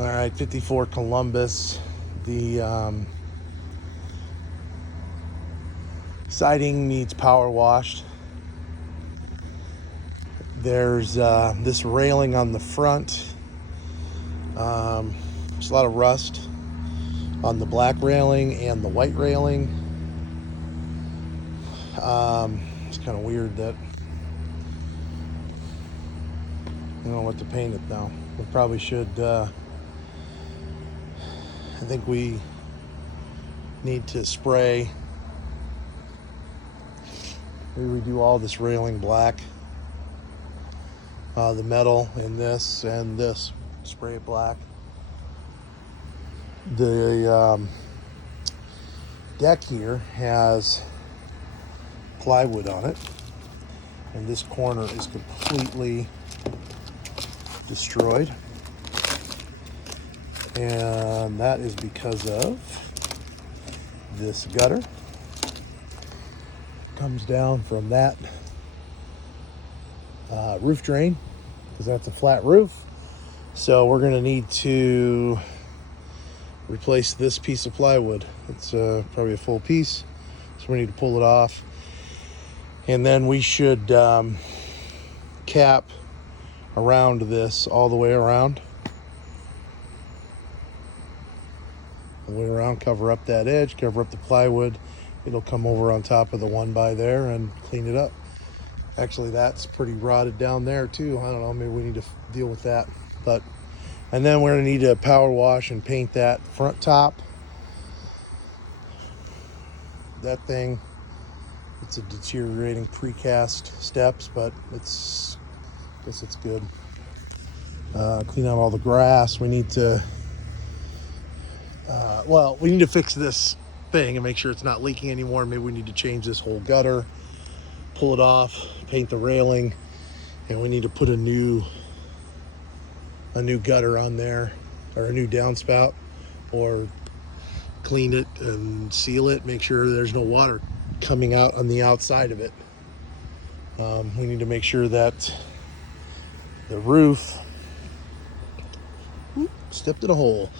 All right, 54 Columbus. The siding needs power washed. There's this railing on the front. There's a lot of rust on the black railing and the white railing. It's kind of weird that I don't know what to paint it now. We probably should. I think we need to spray. Maybe we do all this railing black. The metal in this and this, spray it black. The deck here has plywood on it, and this corner is completely destroyed, and that is because of this gutter. Comes down from that roof drain, because that's a flat roof. So we're going to need to replace this piece of plywood. It's probably a full piece, so we need to pull it off, and then we should cap around this all the way around, cover up that edge, cover up the plywood. It'll come over on top of the one by there and clean it up. Actually, that's pretty rotted down there too. I don't know, maybe we need to deal with that. And then we're gonna need to power wash and paint that front top. That thing, it's a deteriorating precast steps, but I guess it's good. Clean out all the grass. We need to, we need to fix this thing and make sure it's not leaking anymore. Maybe we need to change this whole gutter, pull it off, paint the railing, and we need to put a new gutter on there, or a new downspout, or clean it and seal it, make sure there's no water coming out on the outside of it. We need to make sure that the roof, stepped in a hole.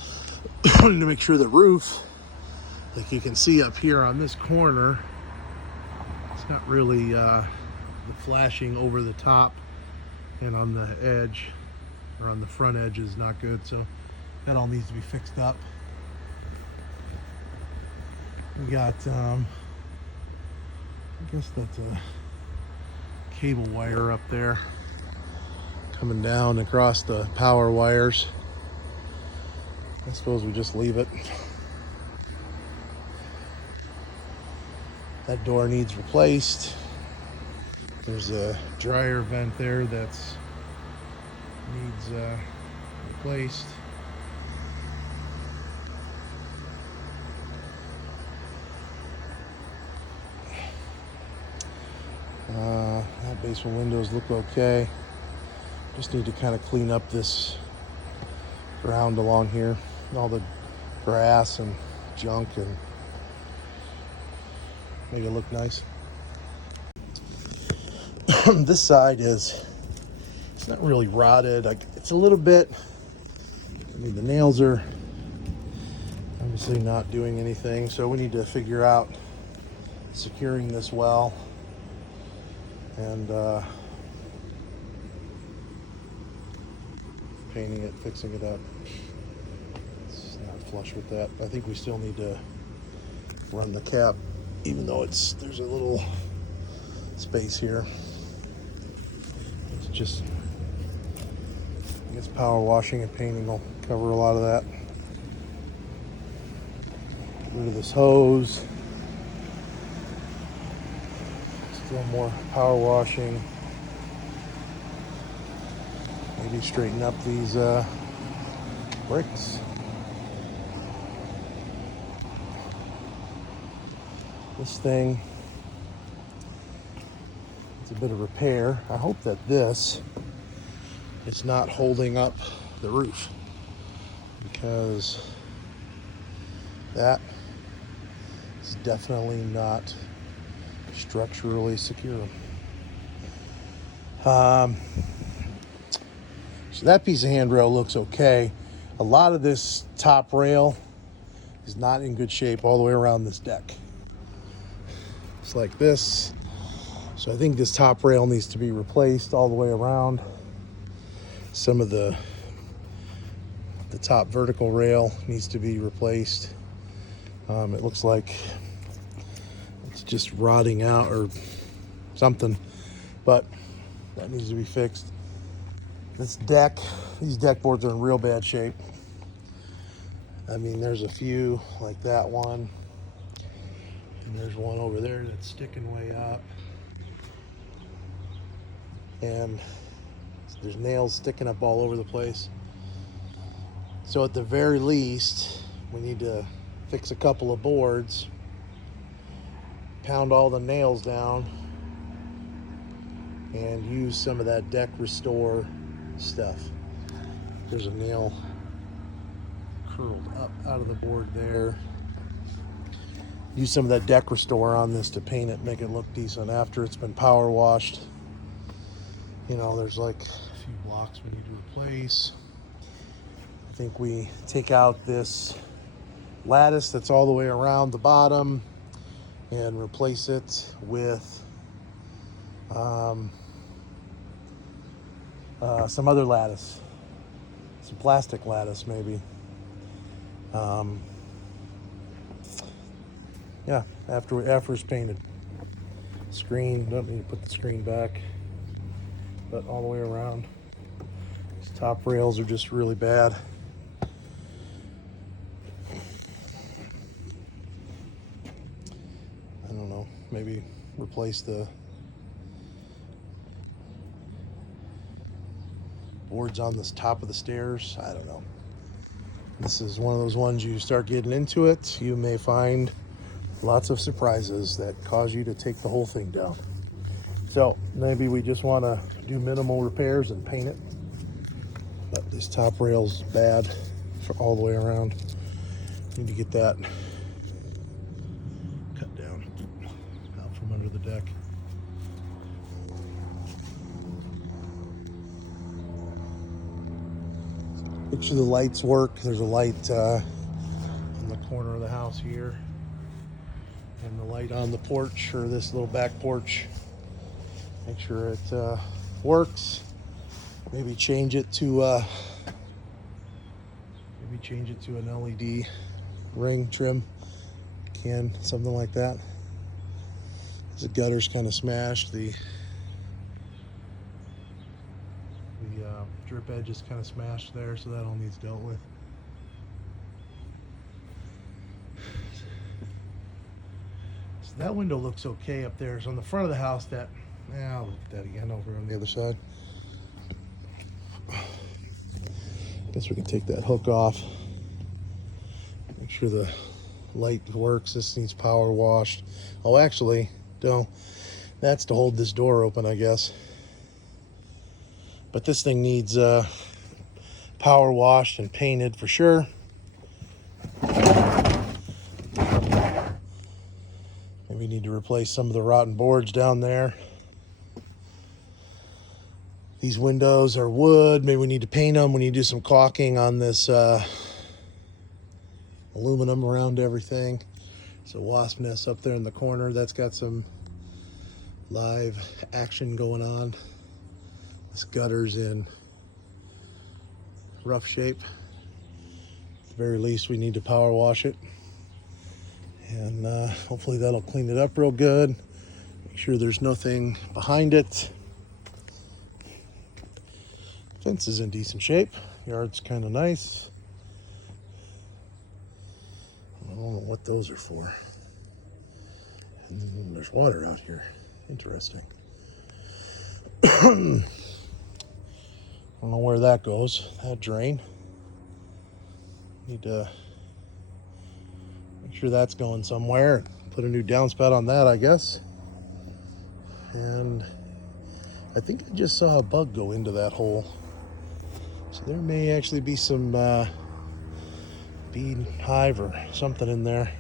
We need to make sure the roof, like you can see up here on this corner, it's not really the flashing over the top, and on the edge, or on the front edge, is not good. So that all needs to be fixed up. We got, I guess that's a cable wire up there coming down across the power wires. I suppose we just leave it. That door needs replaced. There's a dryer vent there that's needs replaced. That basement windows look okay. Just need to kind of clean up this ground along here, all the grass and junk, and make it look nice. This side it's not really rotted. It's a little bit, I mean, the nails are obviously not doing anything, so we need to figure out securing this well and painting it, fixing it up. It's not flush with that. I think we still need to run the cap, even though there's a little space here. It's just, I guess power washing and painting will cover a lot of that. Get rid of this hose. Still more power washing. Maybe straighten up these bricks. This thing, it's a bit of repair. I hope that this is not holding up the roof, because that is definitely not structurally secure. So that piece of handrail looks okay. A lot of this top rail is not in good shape all the way around this deck. It's like this. So I think this top rail needs to be replaced all the way around. Some of the top vertical rail needs to be replaced. It looks like it's just rotting out or something, but that needs to be fixed. This deck, these deck boards are in real bad shape. I mean, there's a few like that one, and there's one over there that's sticking way up, and there's nails sticking up all over the place. So at the very least, we need to fix a couple of boards, pound all the nails down, and use some of that deck restore stuff. There's a nail curled up out of the board there. Use some of that deck restore on this to paint it, make it look decent after it's been power washed. You know, there's like a few blocks we need to replace. I think we take out this lattice that's all the way around the bottom and replace it with some other lattice, some plastic lattice maybe. Yeah, after it's painted. Screen, don't need to put the screen back, but all the way around. These top rails are just really bad. I don't know, maybe replace the boards on this top of the stairs. I don't know. This is one of those ones you start getting into it, you may find lots of surprises that cause you to take the whole thing down. So maybe we just want to do minimal repairs and paint it. But this top rail's bad for all the way around. Need to get that cut down out from under the deck. Make sure the lights work. There's a light in the corner of the house here, and the light on the porch, or this little back porch. Make sure it works. Maybe change it to an LED ring trim, something like that. The gutter's kind of smashed. The drip edge is kind of smashed there, so that all needs dealt with. So that window looks okay up there. So on the front of the house, I'll look at that again over on the other side. Guess we can take that hook off. Make sure the light works. This needs power washed. Oh, actually, no. That's to hold this door open, I guess. But this thing needs power washed and painted for sure. Maybe need to replace some of the rotten boards down there. These windows are wood. Maybe we need to paint them. We need to do some caulking on this aluminum around everything. It's a wasp nest up there in the corner. That's got some live action going on. This gutter's in rough shape. At the very least, we need to power wash it. And hopefully that'll clean it up real good. Make sure there's nothing behind it. Fence is in decent shape. Yard's kind of nice. I don't know what those are for. And then there's water out here. Interesting. I don't know where that goes. That drain. Need to make sure that's going somewhere. Put a new downspout on that, I guess. And I think I just saw a bug go into that hole. So there may actually be some bead hive or something in there.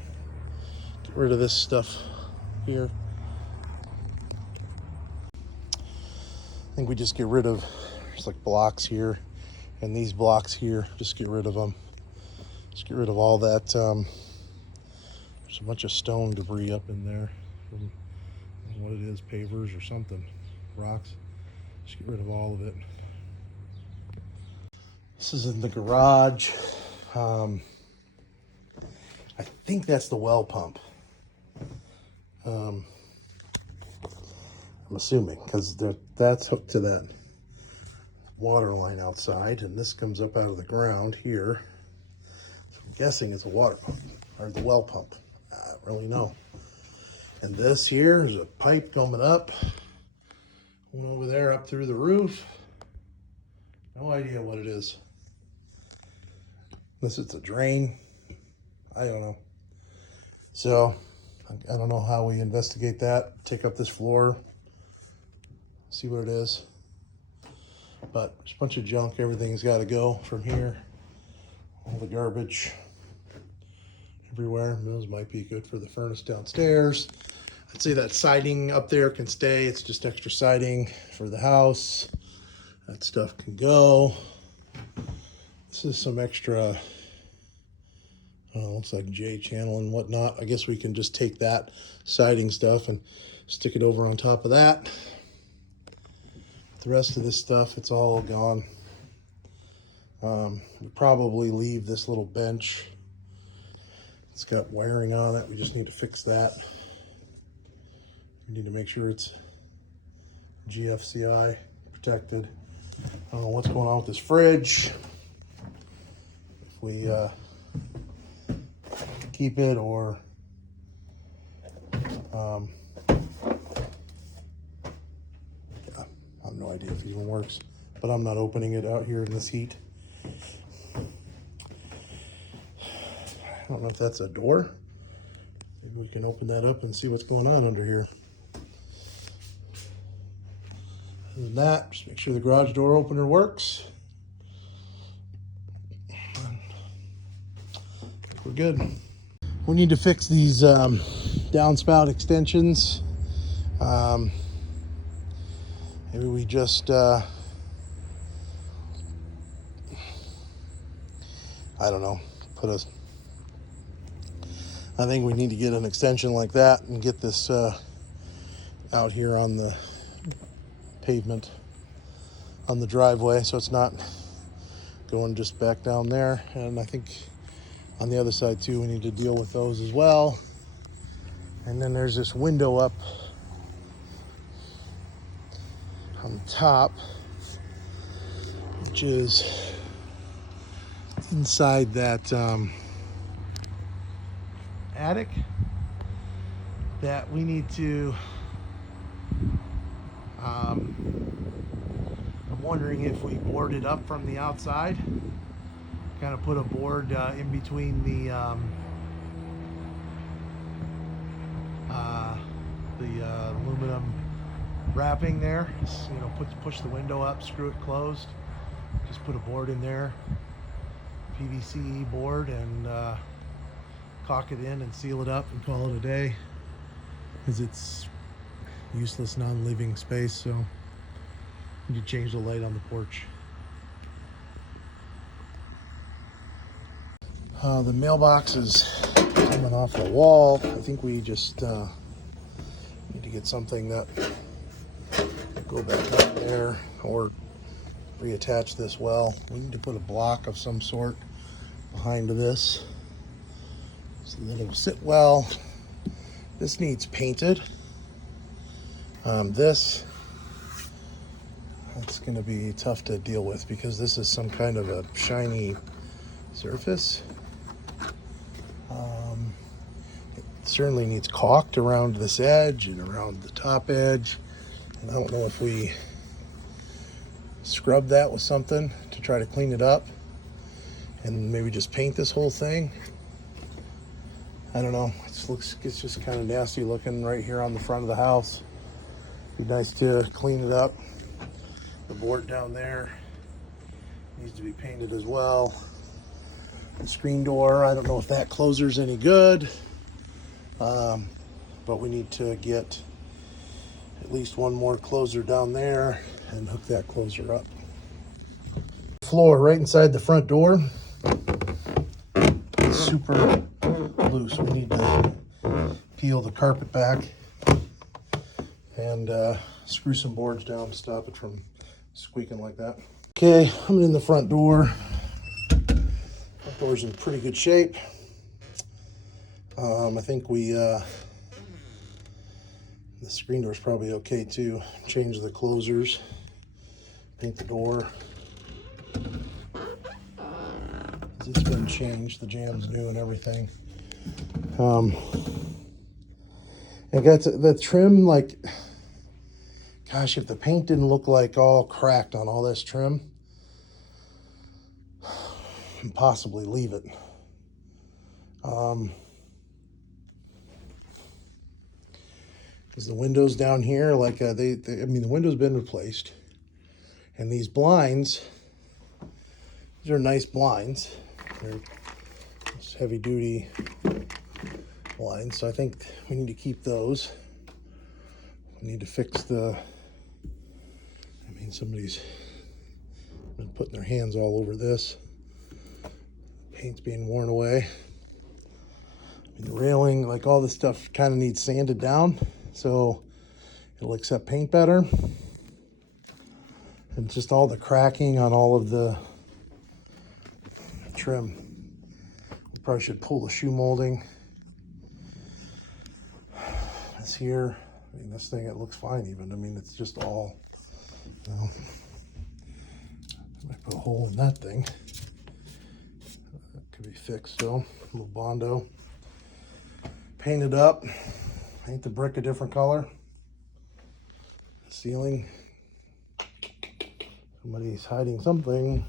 Get rid of this stuff here. I think we just get rid of, there's like blocks here And these blocks here, just get rid of them. Just get rid of all that. There's a bunch of stone debris up in there from, I don't know what it is, pavers or something, rocks. Just get rid of all of it. This is in the garage. I think that's the well pump. I'm assuming, because that's hooked to that water line outside, and this comes up out of the ground here. So I'm guessing it's a water pump, or the well pump. I don't really know. And this here is a pipe coming up, going over there up through the roof. No idea what it is. Unless it's a drain. I don't know. So I don't know how we investigate that. Take up this floor, see what it is. But there's a bunch of junk. Everything's got to go from here. All the garbage everywhere. Those might be good for the furnace downstairs. I'd say that siding up there can stay. It's just extra siding for the house. That stuff can go. This is some extra, looks like J channel and whatnot. I guess we can just take that siding stuff and stick it over on top of that. The rest of this stuff, it's all gone. We probably leave this little bench. It's got wiring on it. We just need to fix that. We need to make sure it's GFCI protected. I don't know what's going on with this fridge. If we keep it or I have no idea if it even works, but I'm not opening it out here in this heat. I don't know if that's a door. Maybe we can open that up and see what's going on under here. Other than that, just make sure the garage door opener works. We're good. We need to fix these downspout extensions. Maybe we just, I don't know, I think we need to get an extension like that and get this out here on the pavement, on the driveway, so it's not going just back down there. And I think on the other side too, we need to deal with those as well. And then there's this window up on the top, which is inside that attic, that we need to, I'm wondering if we board it up from the outside, kind of put a board in between the aluminum wrapping there, you know, push the window up, screw it closed, just put a board in there, PVC board, and caulk it in and seal it up and call it a day, because it's useless non-living space. So we need to change the light on the porch. The mailbox is coming off the wall. I think we just need to get something that go back up there or reattach this well. We need to put a block of some sort behind this so that it'll sit well. This needs painted. That's going to be tough to deal with because this is some kind of a shiny surface. It certainly needs caulked around this edge and around the top edge. And I don't know if we scrub that with something to try to clean it up and maybe just paint this whole thing. I don't know. It's just kind of nasty looking right here on the front of the house. Be nice to clean it up. The board down there needs to be painted as well. The screen door, I don't know if that closer's any good, but we need to get at least one more closer down there and hook that closer up. floor right inside the front door. It's super loose. We need to peel the carpet back and screw some boards down to stop it from squeaking like that. Okay, I'm in the front door. Front door's in pretty good shape. I think the screen door's probably okay too. Change the closers, paint the door. It's been changed, the jam's new and everything. And got the trim, like, gosh, if the paint didn't look like all cracked on all this trim, I'd possibly leave it. Because the windows down here, like I mean, the window's been replaced, and these blinds, these are nice blinds. They're heavy duty blinds, so I think we need to keep those. We need to fix I mean, somebody's been putting their hands all over this. Paint's being worn away. I mean, the railing, like all this stuff kind of needs sanded down so it'll accept paint better. And just all the cracking on all of the trim. We probably should pull the shoe molding. This here, I mean, this thing, it looks fine even. I mean, it's just all, you know, I might put a hole in that thing. That could be fixed still. A little Bondo. Paint it up. Paint the brick a different color. The ceiling. Somebody's hiding something.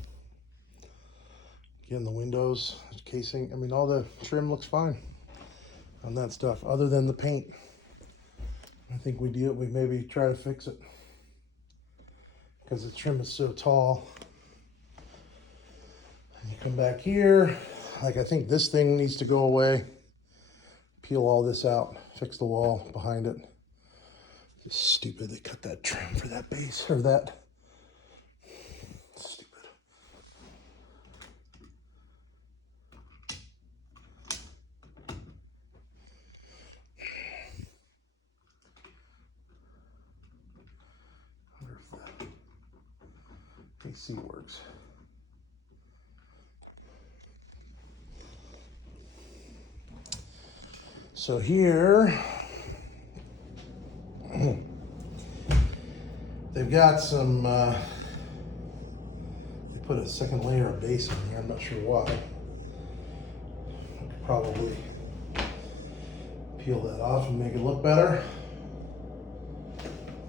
Again, the windows, casing. I mean, all the trim looks fine on that stuff, other than the paint. I think we maybe try to fix it because the trim is so tall. And you come back here, like I think this thing needs to go away. Peel all this out, fix the wall behind it. It's stupid they cut that trim for that base, or that. Stupid. I wonder if the AC works. So here, they've got some, they put a second layer of base in here. I'm not sure why. I could probably peel that off and make it look better.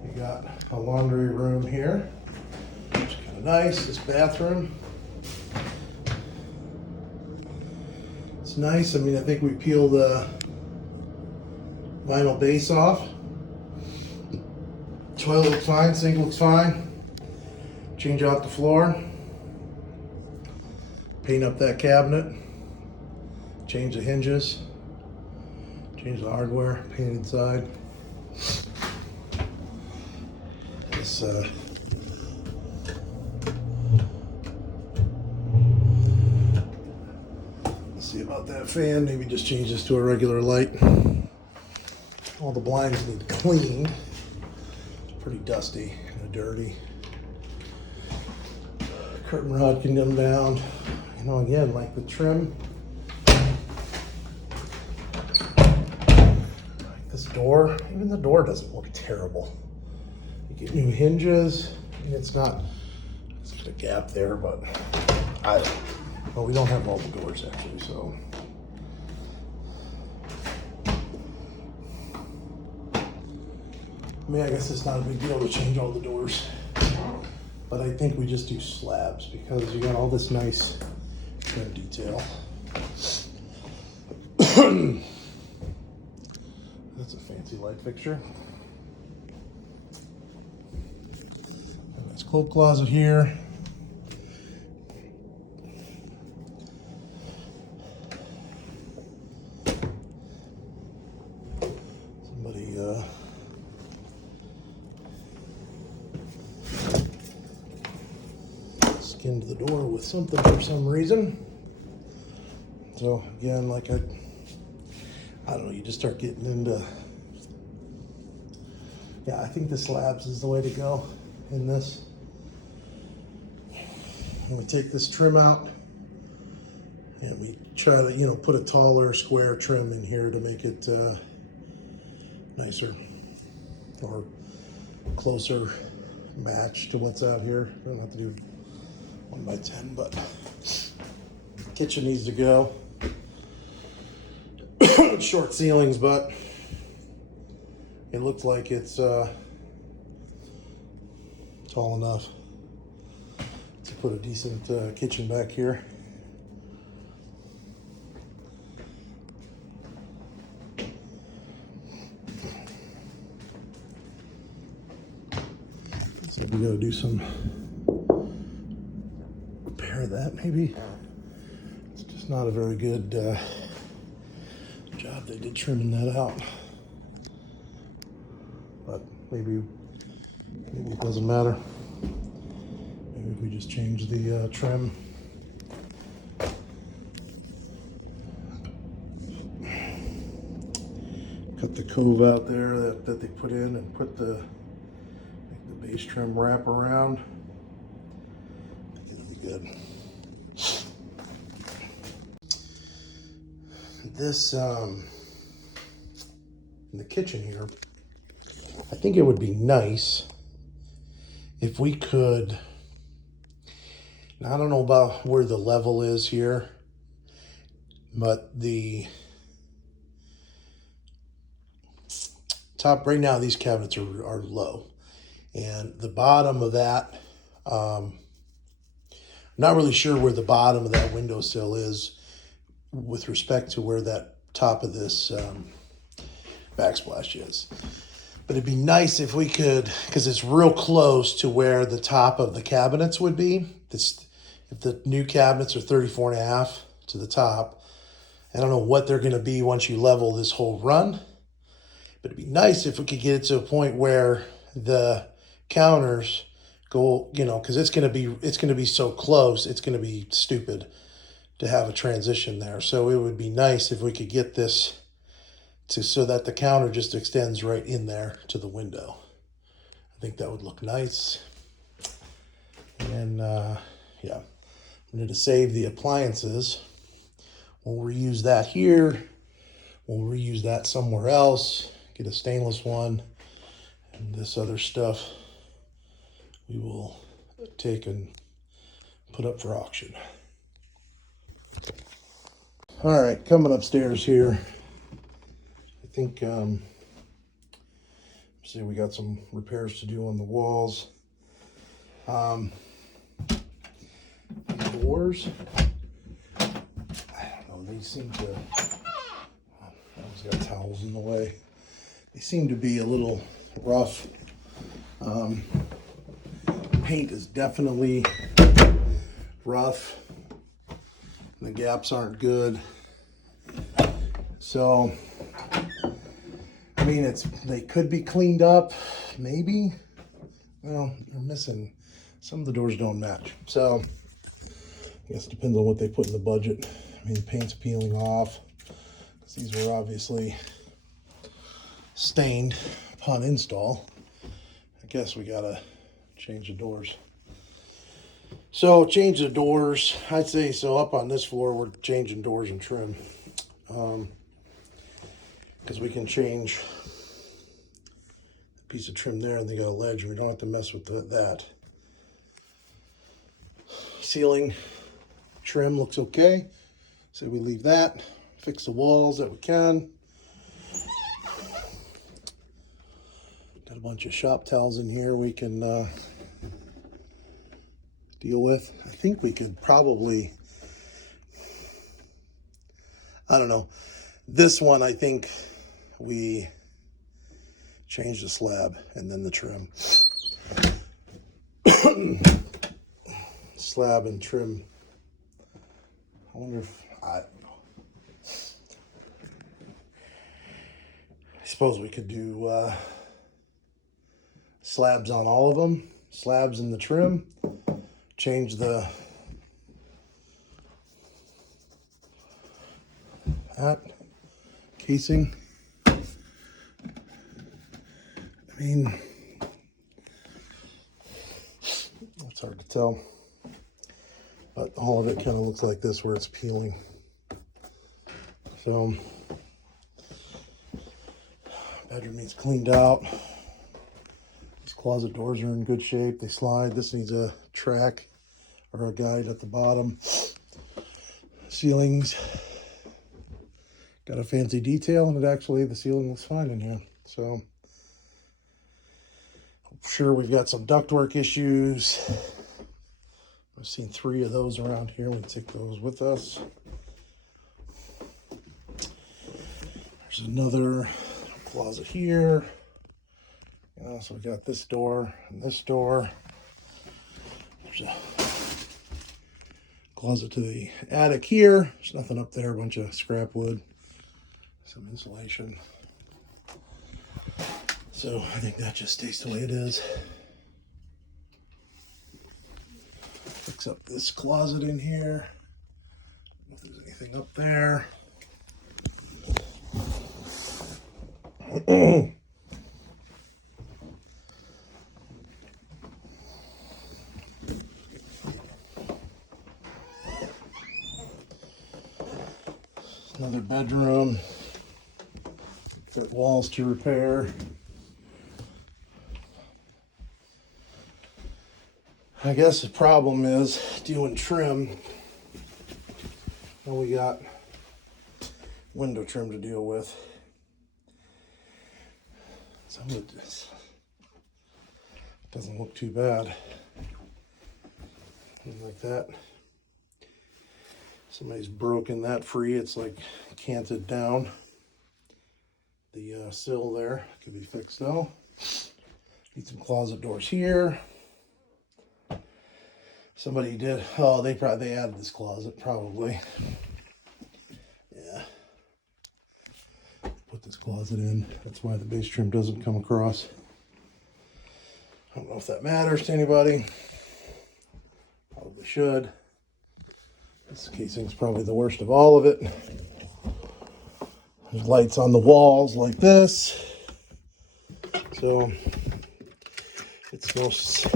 We got a laundry room here, which is kind of nice. This bathroom. It's nice. I mean, I think we peeled the vinyl base off. Toilet looks fine, sink looks fine. Change out the floor. Paint up that cabinet. Change the hinges. Change the hardware. Paint inside. This let's see about that fan. Maybe just change this to a regular light. All the blinds need cleaned. It's pretty dusty and dirty. Curtain rod can come down. You know, again, like the trim. Like this door, even the door doesn't look terrible. You get new hinges. I mean, it's got a gap there, but well, we don't have all the doors actually, so. I mean, I guess it's not a big deal to change all the doors, but I think we just do slabs because you got all this nice trim detail. That's a fancy light fixture. Nice cloak closet here. Somebody skinned the door with something for some reason. So again, like I don't know, you just start getting into, yeah, I think the slabs is the way to go in this. And we take this trim out and we try to, you know, put a taller square trim in here to make it nicer or closer match to what's out here. I don't have to do 1x10, but kitchen needs to go. Short ceilings, but it looks like it's tall enough to put a decent kitchen back here. So we gotta do some repair of that maybe. It's just not a very good job they did trimming that out. But maybe it doesn't matter. Maybe we just change the trim. Cut the cove out there that they put in and put the base trim wrap around. I think it'll be good. This in the kitchen here, I think it would be nice if we could, now I don't know about where the level is here, but the top, right now these cabinets are low. And the bottom of that, I'm not really sure where the bottom of that windowsill is with respect to where that top of this backsplash is. But it'd be nice if we could, because it's real close to where the top of the cabinets would be. If the new cabinets are 34.5 to the top, I don't know what they're going to be once you level this whole run. But it'd be nice if we could get it to a point where the counters go, you know, because it's going to be so close, it's going to be stupid to have a transition there. So it would be nice if we could get this so that the counter just extends right in there to the window. I think that would look nice. And yeah, we need to save the appliances. We'll reuse that here. We'll reuse that somewhere else. Get a stainless one. And this other stuff we will take and put up for auction. All right, coming upstairs here. I think, see, we got some repairs to do on the walls. Doors, I don't know, they seem to, I always got towels in the way. They seem to be a little rough. Paint is definitely rough. The gaps aren't good. So, I mean, they could be cleaned up, maybe. Well, they're missing, some of the doors don't match. So, I guess it depends on what they put in the budget. I mean, the paint's peeling off. These were obviously stained upon install. I guess we gotta change the doors. So change the doors, I'd say, so up on this floor, we're changing doors and trim. Because we can change a piece of trim there and they got a ledge and we don't have to mess with that. Ceiling trim looks okay. So we leave that, fix the walls that we can. Got a bunch of shop towels in here we can deal with. I think we could probably, I don't know. This one, I think we change the slab and then the trim. Slab and trim. I wonder if, I don't know. I suppose we could do slabs on all of them. Slabs in the trim. Change the that casing. I mean, it's hard to tell, but all of it kind of looks like this where it's peeling. So bedroom needs cleaned out. These closet doors are in good shape. They slide. This needs a track or a guide at the bottom. Ceilings got a fancy detail, and the ceiling looks fine in here. So I'm sure we've got some ductwork issues. I've seen 3 of those around here. We take those with us. There's another closet here. So we got this door and this door. There's a closet to the attic here. There's nothing up there, a bunch of scrap wood, some insulation. So I think that just stays the way it is. Fix up this closet in here. I don't know if there's anything up there. Another bedroom. Got walls to repair. I guess the problem is doing trim. Now we got window trim to deal with. Some of it just doesn't look too bad. Like that. Somebody's broken that free. It's like canted down. The sill there could be fixed though. Need some closet doors here. Somebody did. Oh, they added this closet probably. Yeah. Put this closet in. That's why the base trim doesn't come across. I don't know if that matters to anybody. Probably should. This casing's probably the worst of all of it. There's lights on the walls like this. So it's most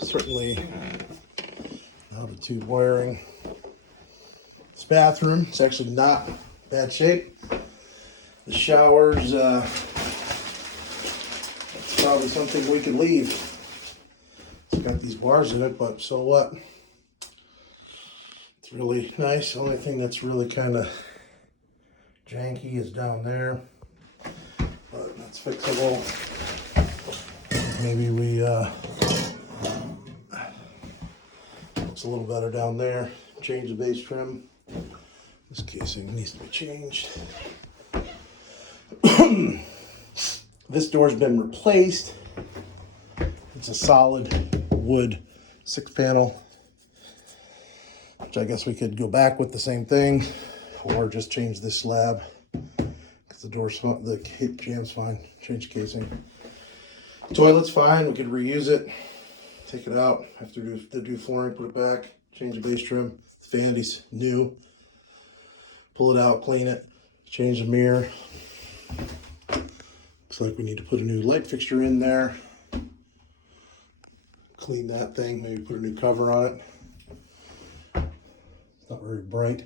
certainly out of tube wiring. This bathroom is actually not bad shape. The showers, it's probably something we could leave. It's got these bars in it, but so what? It's really nice. The only thing that's really kind of janky is down there, but that's fixable. Maybe we looks a little better down there. Change the base trim. This casing needs to be changed. This door's been replaced. It's a solid wood 6-panel, which I guess we could go back with the same thing, or just change this slab because the jam's fine. Change casing. Toilet's fine. We could reuse it. Take it out. Have to do flooring. Put it back. Change the base trim. The vanity's new. Pull it out. Clean it. Change the mirror. Looks like we need to put a new light fixture in there. Clean that thing. Maybe put a new cover on it. It's not very bright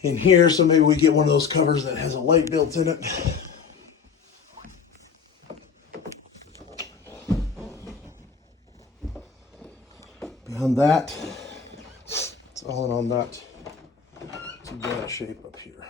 in here, so maybe we get one of those covers that has a light built in it. Beyond that, it's all in all not too bad shape up here.